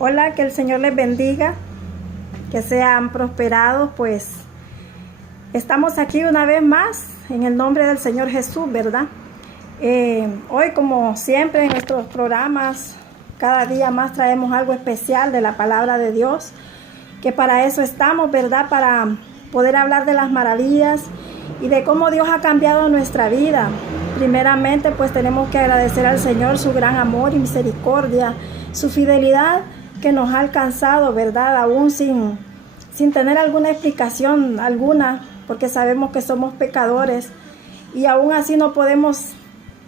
Hola, que el Señor les bendiga, que sean prosperados, pues estamos aquí una vez más en el nombre del Señor Jesús, ¿verdad? Hoy, como siempre en nuestros programas, cada día más traemos algo especial de la palabra de Dios, que para eso estamos, ¿verdad? Para poder hablar de las maravillas y de cómo Dios ha cambiado nuestra vida. Primeramente, pues tenemos que agradecer al Señor su gran amor y misericordia, su fidelidad que nos ha alcanzado, ¿verdad? Aún sin tener alguna explicación alguna, porque sabemos que somos pecadores y aún así no podemos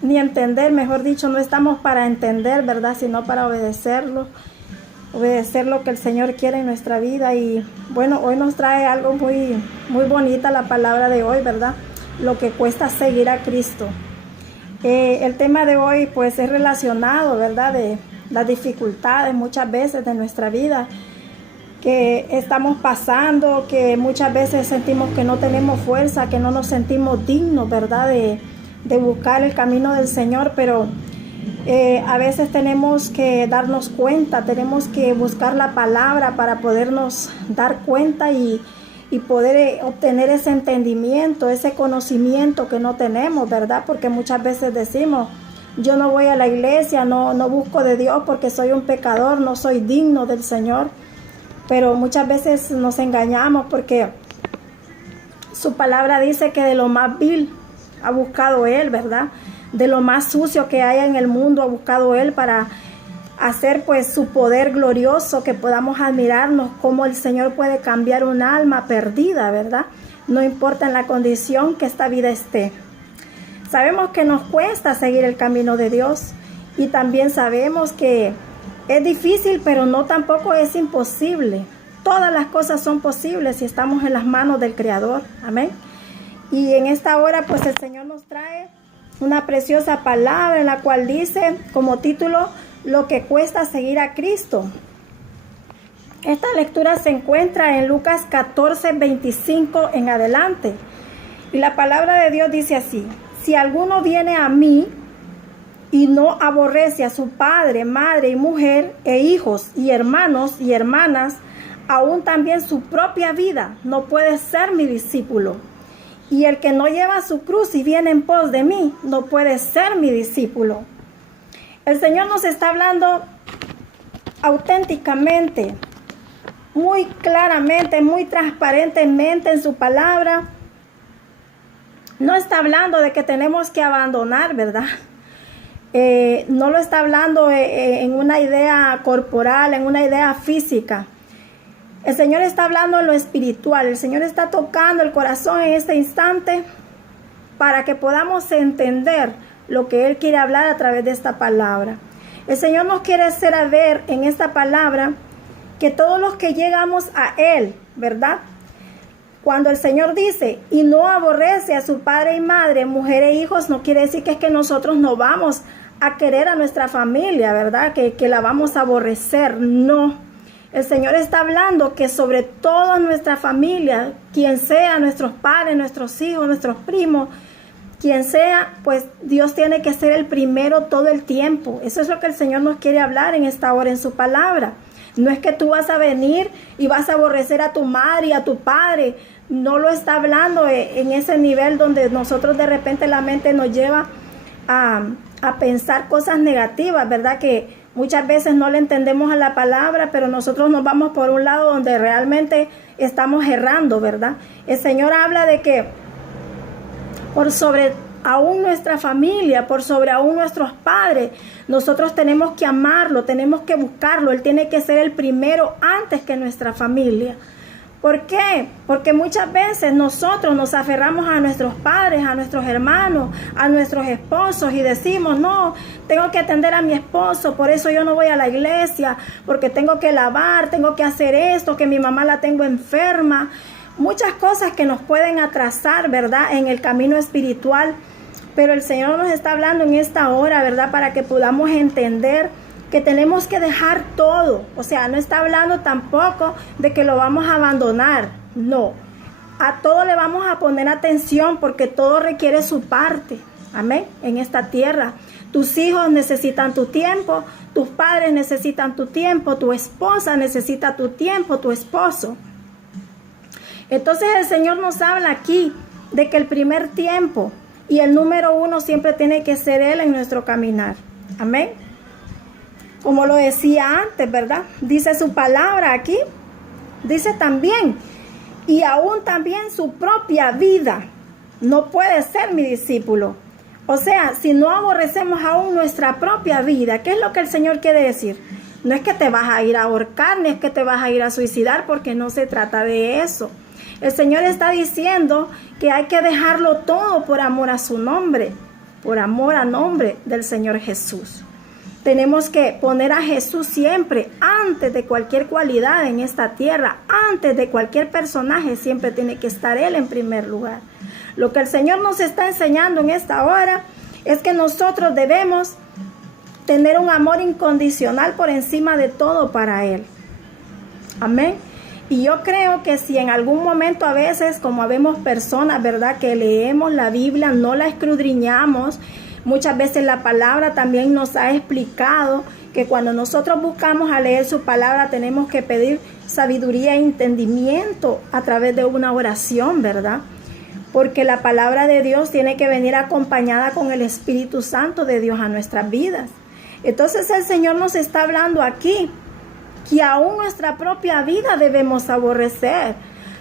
ni entender, mejor dicho, no estamos para entender, ¿verdad? Sino para obedecerlo, obedecer lo que el Señor quiere en nuestra vida. Y bueno, hoy nos trae algo muy bonita la palabra de hoy, ¿verdad? Lo que cuesta seguir a Cristo. El tema de hoy pues es relacionado, ¿verdad? De las dificultades muchas veces de nuestra vida que estamos pasando, que muchas veces sentimos que no tenemos fuerza, que no nos sentimos dignos, ¿verdad? De buscar el camino del Señor, pero a veces tenemos que darnos cuenta, tenemos que buscar la palabra para podernos dar cuenta y poder obtener ese entendimiento, ese conocimiento que no tenemos, ¿verdad? Porque muchas veces decimos, yo no voy a la iglesia, no busco de Dios porque soy un pecador, no soy digno del Señor. Pero muchas veces nos engañamos porque su palabra dice que de lo más vil ha buscado Él, ¿verdad? De lo más sucio que haya en el mundo ha buscado Él para hacer pues su poder glorioso, que podamos admirarnos cómo el Señor puede cambiar un alma perdida, ¿verdad? No importa en la condición que esta vida esté. Sabemos que nos cuesta seguir el camino de Dios y también sabemos que es difícil, pero no tampoco es imposible. Todas las cosas son posibles si estamos en las manos del Creador. Amén. Y en esta hora pues el Señor nos trae una preciosa palabra en la cual dice como título, lo que cuesta seguir a Cristo. Esta lectura se encuentra en Lucas 14, 25 en adelante. Y la palabra de Dios dice así: si alguno viene a mí y no aborrece a su padre, madre y mujer, e hijos y hermanos y hermanas, aún también su propia vida, no puede ser mi discípulo. Y el que no lleva su cruz y viene en pos de mí, no puede ser mi discípulo. El Señor nos está hablando auténticamente, muy claramente, muy transparentemente en su palabra. No está hablando de que tenemos que abandonar, ¿verdad? No lo está hablando en una idea corporal, en una idea física. El Señor está hablando en lo espiritual. El Señor está tocando el corazón en este instante para que podamos entender lo que Él quiere hablar a través de esta palabra. El Señor nos quiere hacer ver en esta palabra que todos los que llegamos a Él, ¿verdad? Cuando el Señor dice, y no aborrece a su padre y madre, mujer e hijos, no quiere decir que es que nosotros no vamos a querer a nuestra familia, ¿verdad? Que la vamos a aborrecer. No. El Señor está hablando que sobre toda nuestra familia, quien sea, nuestros padres, nuestros hijos, nuestros primos, quien sea, pues Dios tiene que ser el primero todo el tiempo. Eso es lo que el Señor nos quiere hablar en esta hora en su palabra. No es que tú vas a venir y vas a aborrecer a tu madre y a tu padre. No lo está hablando en ese nivel donde nosotros de repente la mente nos lleva a pensar cosas negativas, ¿verdad? Que muchas veces no le entendemos a la palabra, pero nosotros nos vamos por un lado donde realmente estamos errando, ¿verdad? El Señor habla de que por sobre aún nuestra familia, por sobre aún nuestros padres, nosotros tenemos que amarlo, tenemos que buscarlo. Él tiene que ser el primero antes que nuestra familia. ¿Por qué? Porque muchas veces nosotros nos aferramos a nuestros padres, a nuestros hermanos, a nuestros esposos y decimos, no, tengo que atender a mi esposo, por eso yo no voy a la iglesia, porque tengo que lavar, tengo que hacer esto, que mi mamá la tengo enferma. Muchas cosas que nos pueden atrasar, ¿verdad?, en el camino espiritual. Pero el Señor nos está hablando en esta hora, ¿verdad?, para que podamos entender que tenemos que dejar todo. O sea, no está hablando tampoco de que lo vamos a abandonar. No. A todo le vamos a poner atención porque todo requiere su parte. Amén. En esta tierra. Tus hijos necesitan tu tiempo, tus padres necesitan tu tiempo, tu esposa necesita tu tiempo, tu esposo. Entonces el Señor nos habla aquí de que el primer tiempo y el número 1 siempre tiene que ser Él en nuestro caminar. Amén. Como lo decía antes, ¿verdad? Dice su palabra aquí. Dice también, y aún también su propia vida no puede ser mi discípulo. O sea, si no aborrecemos aún nuestra propia vida, ¿qué es lo que el Señor quiere decir? No es que te vas a ir a ahorcar, ni es que te vas a ir a suicidar, porque no se trata de eso. El Señor está diciendo que hay que dejarlo todo por amor a su nombre, por amor al nombre del Señor Jesús. Tenemos que poner a Jesús siempre antes de cualquier cualidad en esta tierra, antes de cualquier personaje, siempre tiene que estar Él en primer lugar. Lo que el Señor nos está enseñando en esta hora es que nosotros debemos tener un amor incondicional por encima de todo para Él. Amén. Y yo creo que si en algún momento a veces, como habemos personas, ¿verdad?, que leemos la Biblia, no la escudriñamos, muchas veces la palabra también nos ha explicado que cuando nosotros buscamos a leer su palabra tenemos que pedir sabiduría e entendimiento a través de una oración, ¿verdad? Porque la palabra de Dios tiene que venir acompañada con el Espíritu Santo de Dios a nuestras vidas. Entonces el Señor nos está hablando aquí que aún nuestra propia vida debemos aborrecer.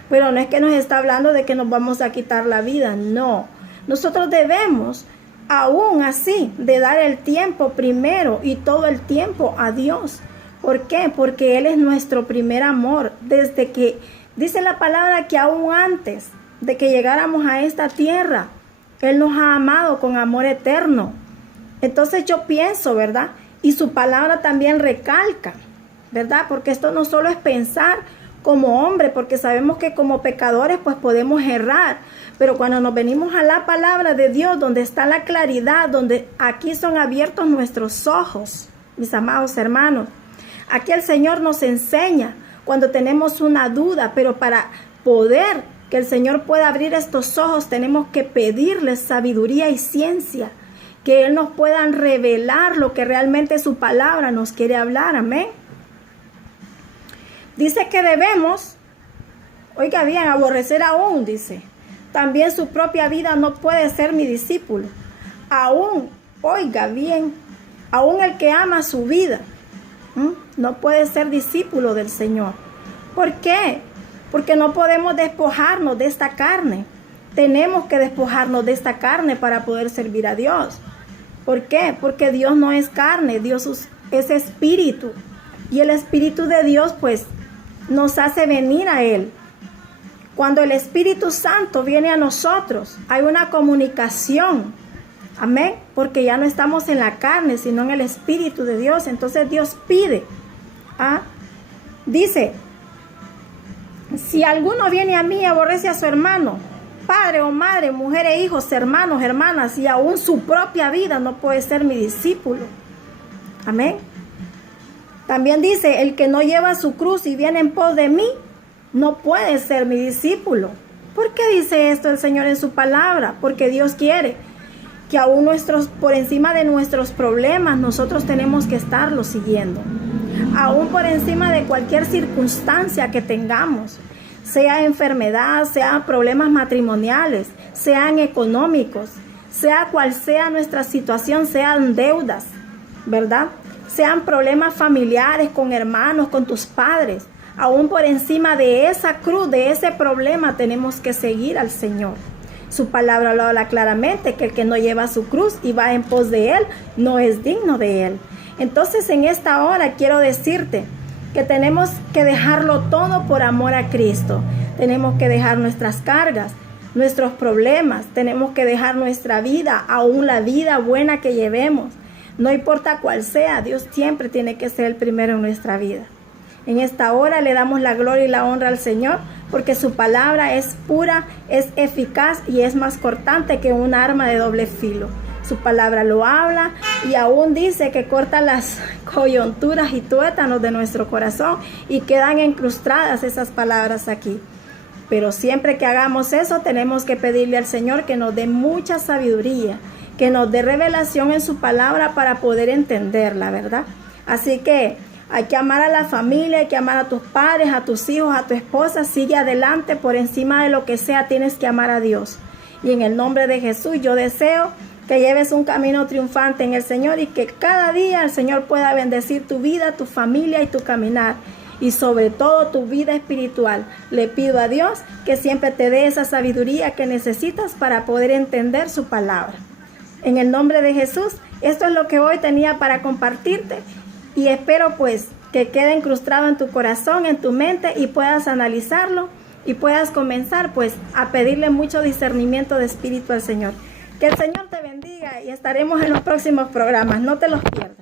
Pero no es que nos está hablando de que nos vamos a quitar la vida, no. Nosotros debemos, aún así, de dar el tiempo primero y todo el tiempo a Dios. ¿Por qué? Porque Él es nuestro primer amor. Desde que, dice la palabra que aún antes de que llegáramos a esta tierra, Él nos ha amado con amor eterno. Entonces yo pienso, ¿verdad? Y su palabra también recalca, ¿verdad? Porque esto no solo es pensar como hombre, porque sabemos que como pecadores pues podemos errar, pero cuando nos venimos a la palabra de Dios, donde está la claridad, donde aquí son abiertos nuestros ojos, mis amados hermanos, aquí el Señor nos enseña cuando tenemos una duda, pero para poder que el Señor pueda abrir estos ojos tenemos que pedirle sabiduría y ciencia, que Él nos pueda revelar lo que realmente su palabra nos quiere hablar, amén. Dice que debemos, oiga bien, aborrecer aún, dice. También su propia vida no puede ser mi discípulo. Aún, oiga bien, aún el que ama su vida, no puede ser discípulo del Señor. ¿Por qué? Porque no podemos despojarnos de esta carne. Tenemos que despojarnos de esta carne para poder servir a Dios. ¿Por qué? Porque Dios no es carne, Dios es espíritu. Y el Espíritu de Dios, pues, nos hace venir a Él. Cuando el Espíritu Santo viene a nosotros, hay una comunicación. Amén. Porque ya no estamos en la carne, sino en el Espíritu de Dios. Entonces Dios pide. Dice, si alguno viene a mí y aborrece a su hermano, padre o madre, mujer e hijos, hermanos, hermanas, y aún su propia vida, no puede ser mi discípulo. Amén. También dice, el que no lleva su cruz y viene en pos de mí, no puede ser mi discípulo. ¿Por qué dice esto el Señor en su palabra? Porque Dios quiere que aún por encima de nuestros problemas, nosotros tenemos que estarlo siguiendo. Aún por encima de cualquier circunstancia que tengamos, sea enfermedad, sea problemas matrimoniales, sean económicos, sea cual sea nuestra situación, sean deudas, ¿verdad? Sean problemas familiares con hermanos, con tus padres. Aún por encima de esa cruz, de ese problema, tenemos que seguir al Señor. Su palabra lo habla claramente, que el que no lleva su cruz y va en pos de Él, no es digno de Él. Entonces en esta hora quiero decirte que tenemos que dejarlo todo por amor a Cristo. Tenemos que dejar nuestras cargas, nuestros problemas, tenemos que dejar nuestra vida, aún la vida buena que llevemos. No importa cuál sea, Dios siempre tiene que ser el primero en nuestra vida. En esta hora le damos la gloria y la honra al Señor, porque su palabra es pura, es eficaz y es más cortante que un arma de doble filo. Su palabra lo habla y aún dice que corta las coyunturas y tuétanos de nuestro corazón y quedan incrustadas esas palabras aquí. Pero siempre que hagamos eso tenemos que pedirle al Señor que nos dé mucha sabiduría, que nos dé revelación en su palabra para poder entenderla, ¿verdad? Así que hay que amar a la familia, hay que amar a tus padres, a tus hijos, a tu esposa. Sigue adelante, por encima de lo que sea, tienes que amar a Dios. Y en el nombre de Jesús, yo deseo que lleves un camino triunfante en el Señor y que cada día el Señor pueda bendecir tu vida, tu familia y tu caminar. Y sobre todo tu vida espiritual. Le pido a Dios que siempre te dé esa sabiduría que necesitas para poder entender su palabra. En el nombre de Jesús, esto es lo que hoy tenía para compartirte y espero pues que quede incrustado en tu corazón, en tu mente y puedas analizarlo y puedas comenzar pues a pedirle mucho discernimiento de espíritu al Señor. Que el Señor te bendiga y estaremos en los próximos programas, no te los pierdas.